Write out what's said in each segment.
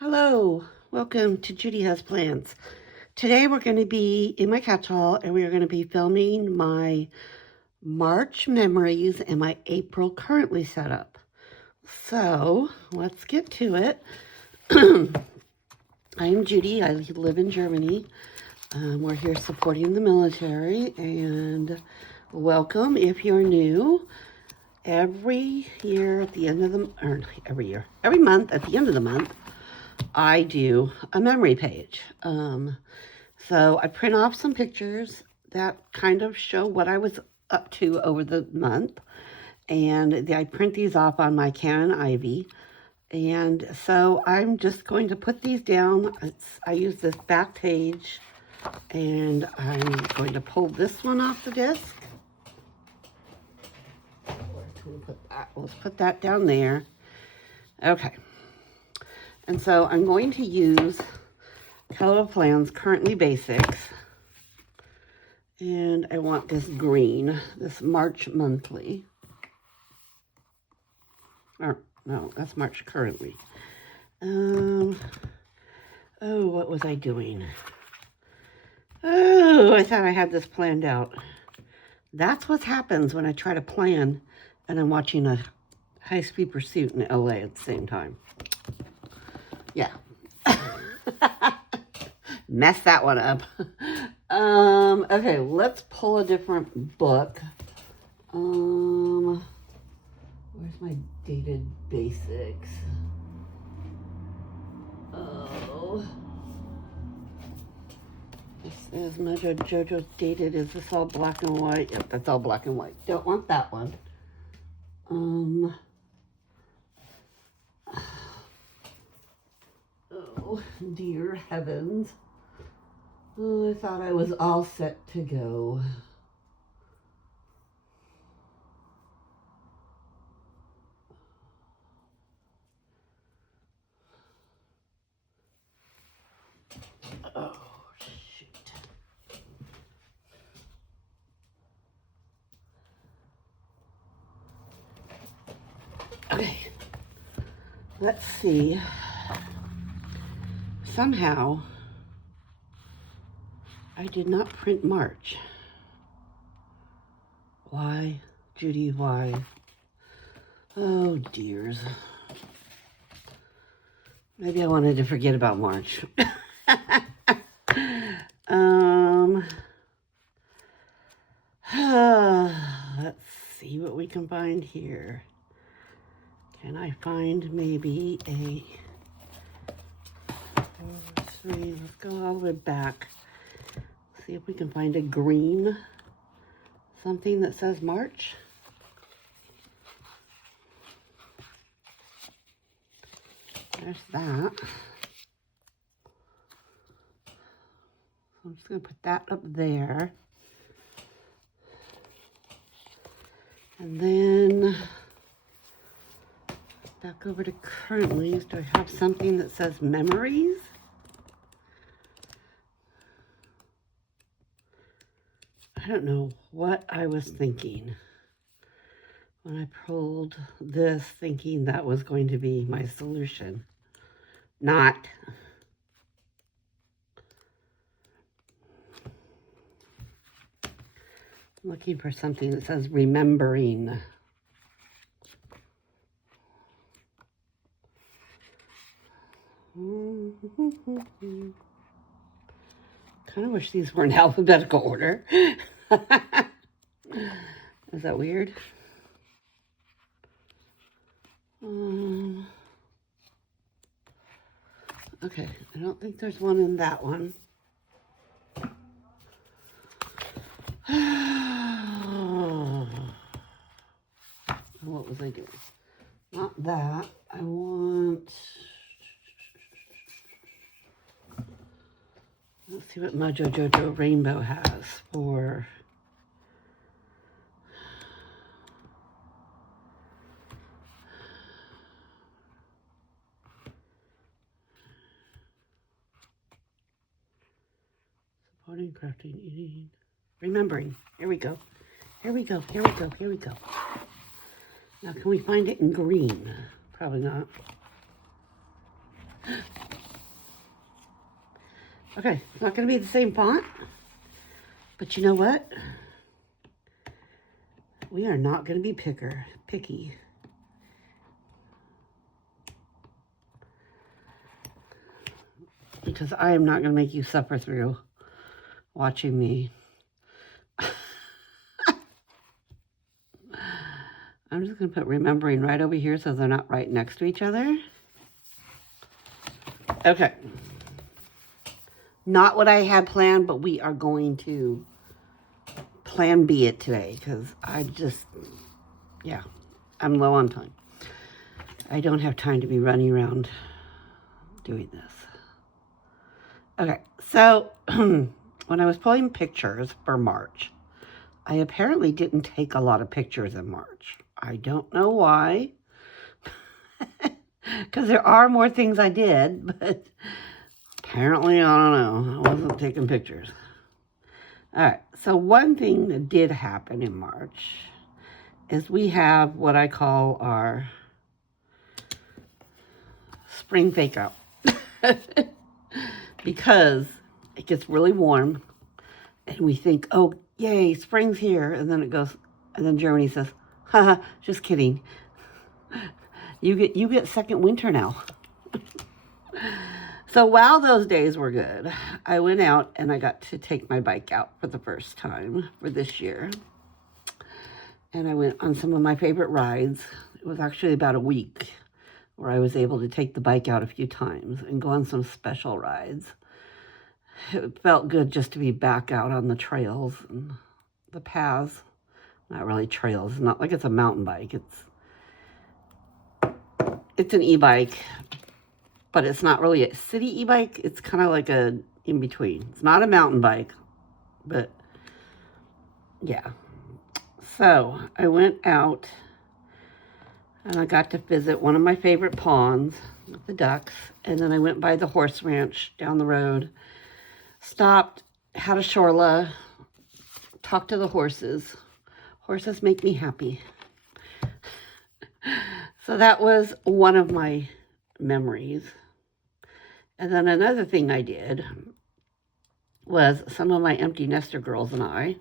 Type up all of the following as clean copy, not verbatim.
Hello, welcome to Judy Has Plants. Today we're going to be in my catch-all and we are going to be filming my March memories and my April currently setup. So let's get to it. I'm Judy. I live in Germany. We're here supporting the military, and welcome if you're new. Every year at the end of the, or every month at the end of the month, I do a memory page. So I print off some pictures that kind of show what I was up to over the month. And I print these off on my Canon Ivy. And so I'm just going to put these down. I use this back page, and I'm going to pull this one off the disc. Let's put that down there. Okay. And so I'm going to use Keller Plans Currently Basics. And I want this green, this March monthly. Or, no, that's March currently. Oh, what was I doing? Oh, I thought I had this planned out. That's what happens when I try to plan and I'm watching a high-speed pursuit in LA at the same time. Yeah. Mess that one up. Okay, let's pull a different book. Where's my dated basics? Oh. This is Mojo Jojo's dated. Is this all black and white? Yep, that's all black and white. Don't want that one. Oh, dear heavens. Oh, I thought I was all set to go. Oh, shoot. Okay. Let's see. Somehow, I did not print March. Why, Judy, why? Oh, dears. Maybe I wanted to forget about March. Let's see what we can find here. Can I find maybe a 4, 3, let's go all the way back. See if we can find a green, something that says March. There's that. So I'm just going to put that up there. And then back over to currently. Do I have something that says memories? I don't know what I was thinking when I pulled this, thinking that was going to be my solution. Not. I'm looking for something that says remembering. Kind of wish these were in alphabetical order. Is that weird? Okay, I don't think there's one in that one. What was I doing? Not that. I want... Let's see what Mojo Jojo Rainbow has for... Supporting, crafting, eating, remembering. Here we go. Here we go. Here we go. Here we go. Now, can we find it in green? Probably not. Okay, it's not going to be the same font, but you know what? We are not going to be picky. Because I am not going to make you suffer through watching me. I'm just going to put remembering right over here so they're not right next to each other. Okay. Not what I had planned, but we are going to plan B it today because I'm low on time. I don't have time to be running around doing this. Okay, so when I was pulling pictures for March, I apparently didn't take a lot of pictures in March. I don't know why, because there are more things I did, but apparently, I don't know, I wasn't taking pictures. All right, so one thing that did happen in March is we have what I call our spring fake out. Because it gets really warm and we think, oh, yay, spring's here. And then it goes, and then Germany says, haha, just kidding. You get second winter now. So while those days were good, I went out and I got to take my bike out for the first time for this year. And I went on some of my favorite rides. It was actually about a week where I was able to take the bike out a few times and go on some special rides. It felt good just to be back out on the trails and the paths. Not really trails, not like it's a mountain bike. It's an e-bike, but it's not really a city e-bike. It's kind of like a in-between. It's not a mountain bike, but yeah. So I went out and I got to visit one of my favorite ponds with the ducks. And then I went by the horse ranch down the road, stopped, had a Shorla, talked to the horses. Horses make me happy. So that was one of my memories. And then another thing I did was some of my empty nester girls and I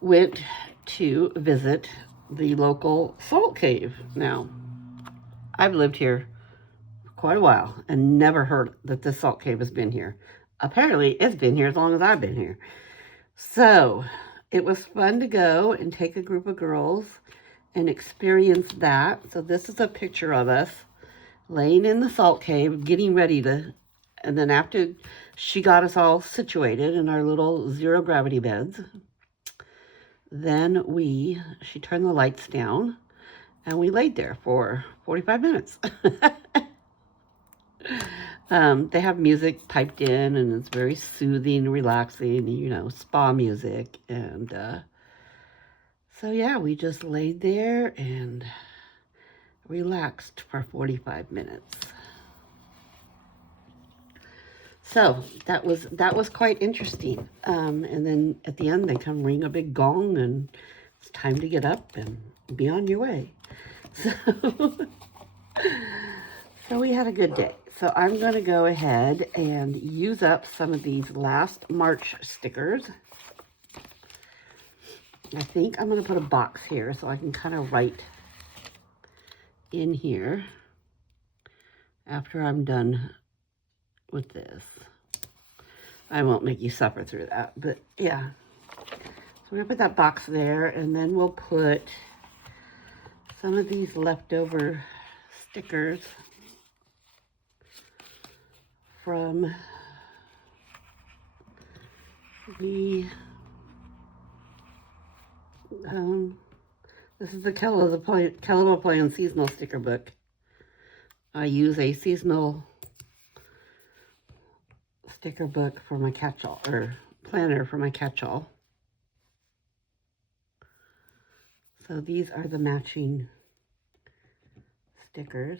went to visit the local salt cave. Now, I've lived here for quite a while and never heard that this salt cave has been here. Apparently, it's been here as long as I've been here. So, it was fun to go and take a group of girls and experience that. So this is a picture of us laying in the salt cave, getting ready to, and then after she got us all situated in our little zero gravity beds, then she turned the lights down and we laid there for 45 minutes. They have music piped in and it's very soothing, relaxing, spa music. And so yeah, we just laid there and relaxed for 45 minutes. So that was quite interesting. And then at the end, they come ring a big gong and it's time to get up and be on your way. So we had a good day. So I'm going to go ahead and use up some of these last March stickers. I think I'm going to put a box here so I can kind of write in here after I'm done with this. I won't make you suffer through that, but yeah. So we're going to put that box there, and then we'll put some of these leftover stickers from the, this is the Kello Plan seasonal sticker book. I use a seasonal sticker book for my catch-all, or planner for my catch-all. So these are the matching stickers.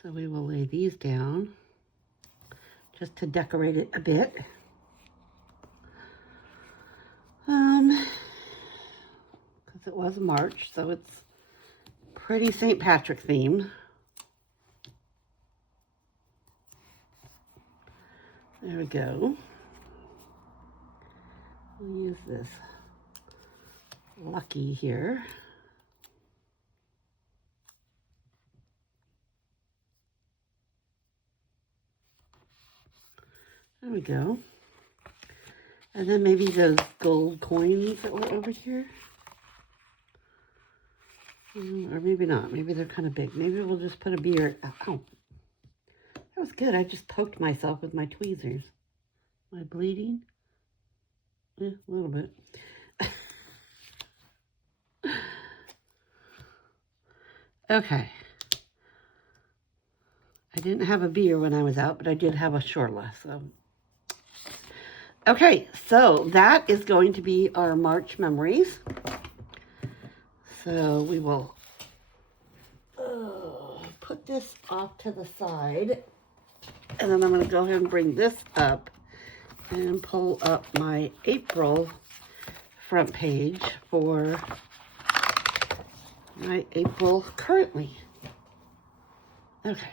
So we will lay these down just to decorate it a bit. Because it was March, so it's pretty St. Patrick themed. There we go. We'll use this Lucky here. There we go. And then maybe those gold coins that were over here. Or maybe not. Maybe they're kind of big. Maybe we'll just put a beer. Ow. That was good. I just poked myself with my tweezers. Am I bleeding? Yeah, a little bit. Okay. I didn't have a beer when I was out, but I did have a Shorla. So, okay, so that is going to be our March memories. So we will put this off to the side, and then I'm going to go ahead and bring this up and pull up my April front page for my April currently. Okay.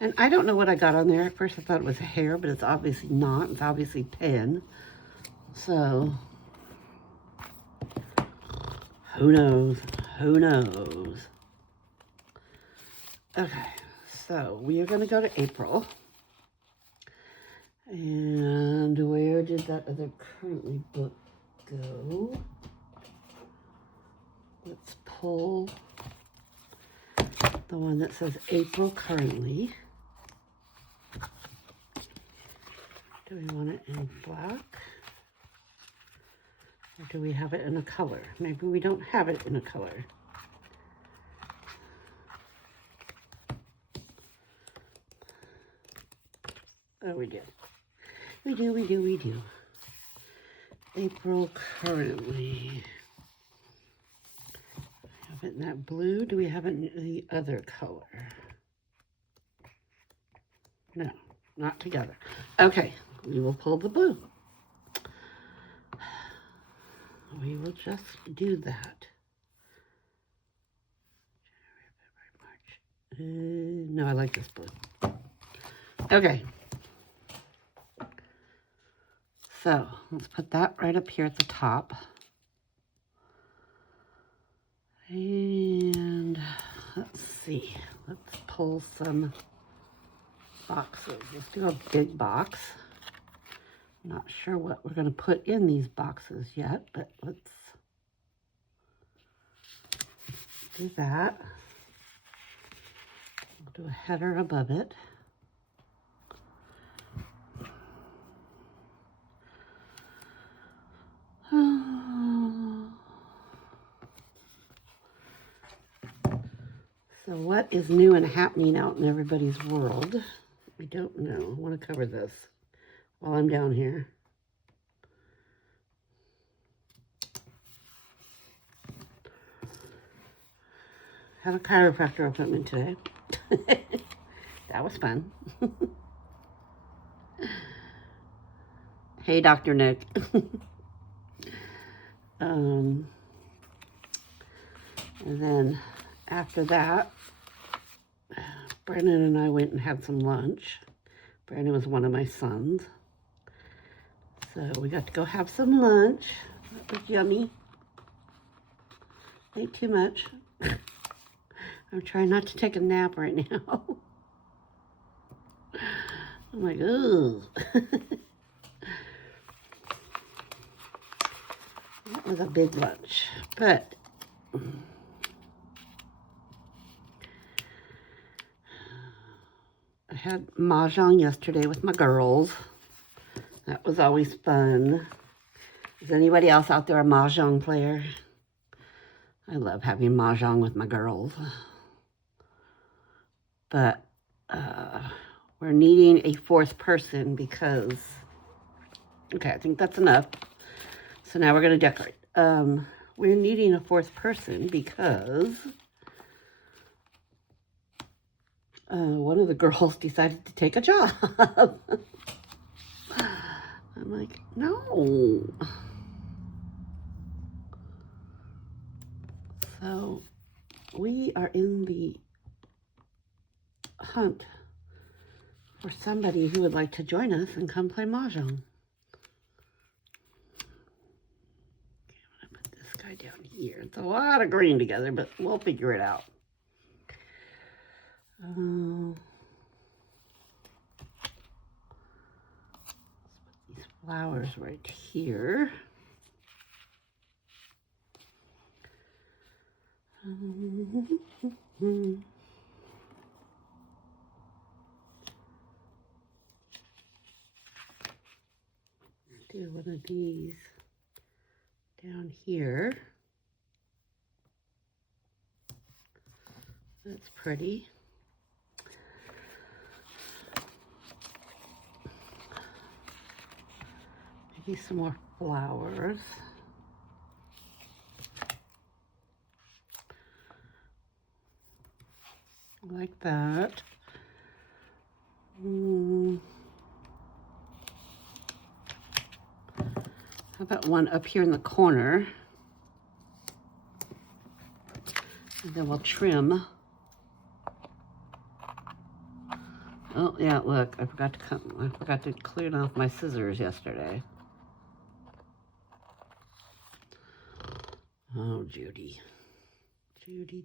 And I don't know what I got on there. At first I thought it was hair, but it's obviously not. It's obviously pen. So, who knows? Who knows? Okay, so we are going to go to April. And where did that other currently book go? Let's pull the one that says April currently. Do we want it in black? Or do we have it in a color? Maybe we don't have it in a color. Oh, we do. We do. April currently. Have it in that blue? Do we have it in the other color? No, not together. Okay, we will pull the blue. We will just do that. January, February, March. No, I like this blue. Okay. So let's put that right up here at the top. And let's see. Let's pull some boxes. Let's do a big box. I'm not sure what we're going to put in these boxes yet, but let's do that. We'll do a header above it. So what is new and happening out in everybody's world? We don't know. I want to cover this while I'm down here. Had a chiropractor appointment today. That was fun. Hey, Dr. Nick. And then after that, Brandon and I went and had some lunch. Brandon was one of my sons. So we got to go have some lunch. That was yummy. Ate too much. I'm trying not to take a nap right now. I'm like, ooh. That was a big lunch. But I had mahjong yesterday with my girls. That was always fun. Is anybody else out there a mahjong player? I love having mahjong with my girls. But we're needing a fourth person because, okay, I think that's enough. So now we're going to decorate. We're needing a fourth person because one of the girls decided to take a job. I'm like, no. So we are in the hunt for somebody who would like to join us and come play Mahjong. Okay, I'm going to put this guy down here. It's a lot of green together, but we'll figure it out. Let's put these flowers right here. Do one of these down here. That's pretty. Maybe some more flowers. Like that. How about one up here in the corner? And then we'll trim. Oh yeah, look, I forgot to clean off my scissors yesterday. Oh, Judy. Judy.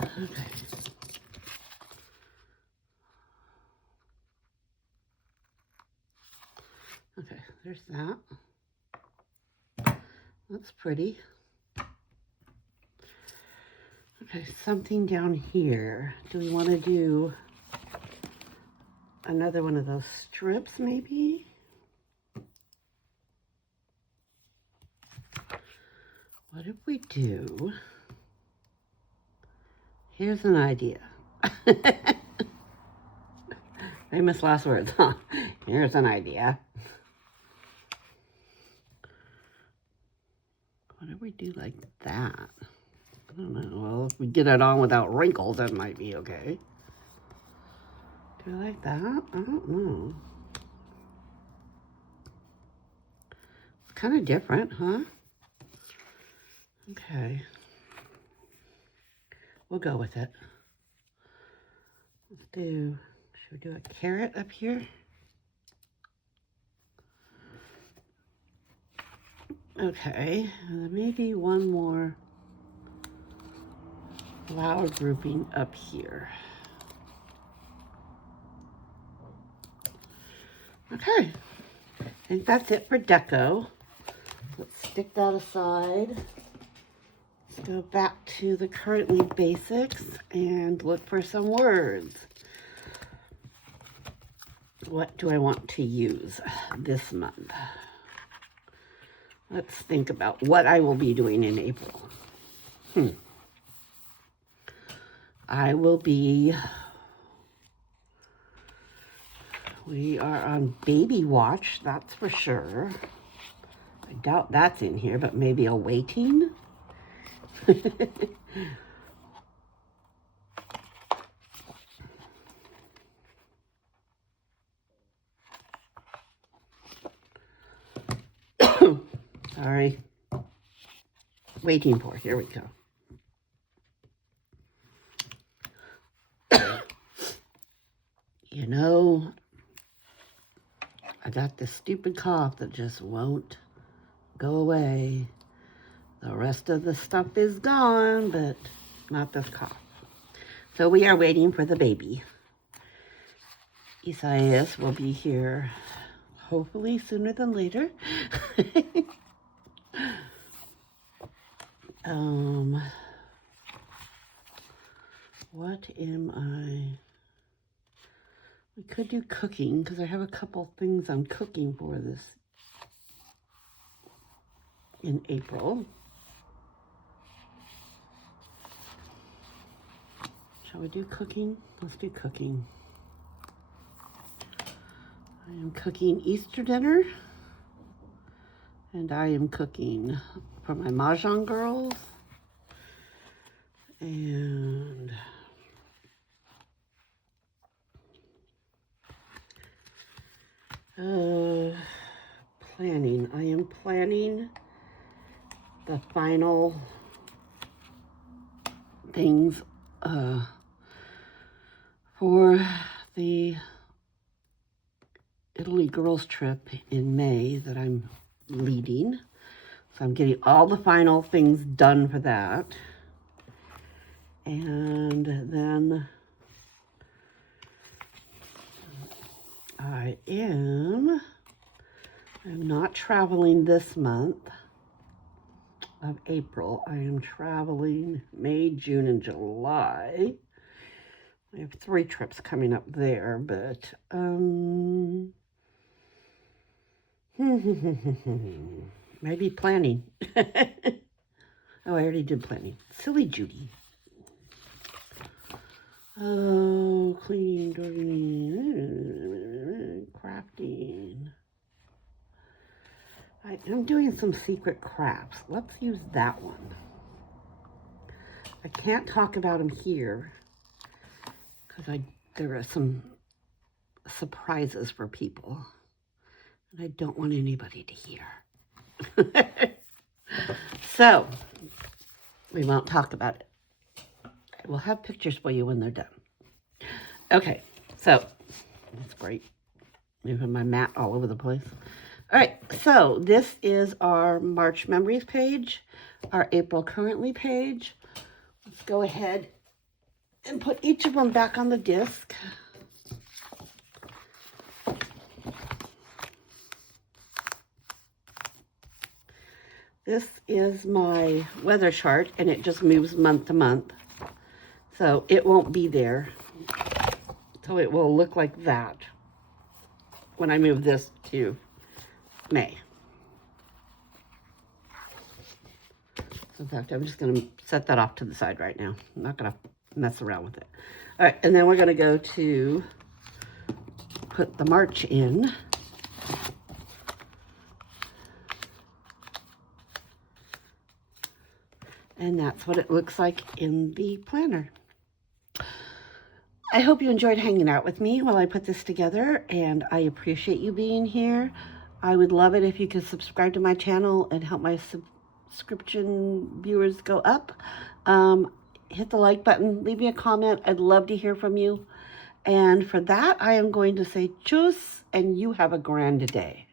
Okay. Okay, there's that. That's pretty. Okay, something down here. Do we want to do another one of those strips, maybe? What if we do... Here's an idea. Famous last words, huh? Here's an idea. What if we do like that? I don't know. Well, if we get it on without wrinkles, that might be okay. Do I like that? I don't know. It's kind of different, huh? Okay. We'll go with it. Should we do a carrot up here? Okay, maybe one more flower grouping up here. Okay, I think that's it for deco. Let's stick that aside. Let's go back to the currently basics and look for some words. What do I want to use this month? Let's think about what I will be doing in April. We are on baby watch, that's for sure. I doubt that's in here, but maybe a waiting. Sorry. Waiting for, here we go. You know, I got this stupid cough that just won't go away. The rest of the stuff is gone, but not this cough. So we are waiting for the baby. Isaias will be here hopefully sooner than later. What am I? We could do cooking because I have a couple things I'm cooking for this in April. Shall we do cooking? Let's do cooking. I am cooking Easter dinner, and I am cooking for my Mahjong girls, and planning. I am planning the final things for the Italy girls trip in May that I'm leading. So I'm getting all the final things done for that. And then I'm not traveling this month of April. I am traveling May, June, and July. I have 3 trips coming up there, but maybe planning. Oh, I already did planning. Silly Judy. Oh, cleaning, crafting. I'm doing some secret crafts. Let's use that one. I can't talk about them here because there are some surprises for people, and I don't want anybody to hear. So, we won't talk about it. We'll have pictures for you when they're done. Okay, so, that's great. Moving my mat all over the place. All right, so this is our March Memories page, our April Currently page. Let's go ahead and put each of them back on the disc. This is my weather chart, and it just moves month to month. So it won't be there. So it will look like that when I move this to May. So in fact, I'm just going to set that off to the side right now. I'm not going to mess around with it. All right, and then we're going to go to put the March in. And that's what it looks like in the planner. I hope you enjoyed hanging out with me while I put this together, and I appreciate you being here. I would love it if you could subscribe to my channel and help my subscription viewers go up. Hit the like button, leave me a comment. I'd love to hear from you. And for that, I am going to say tschüss, and you have a grand day.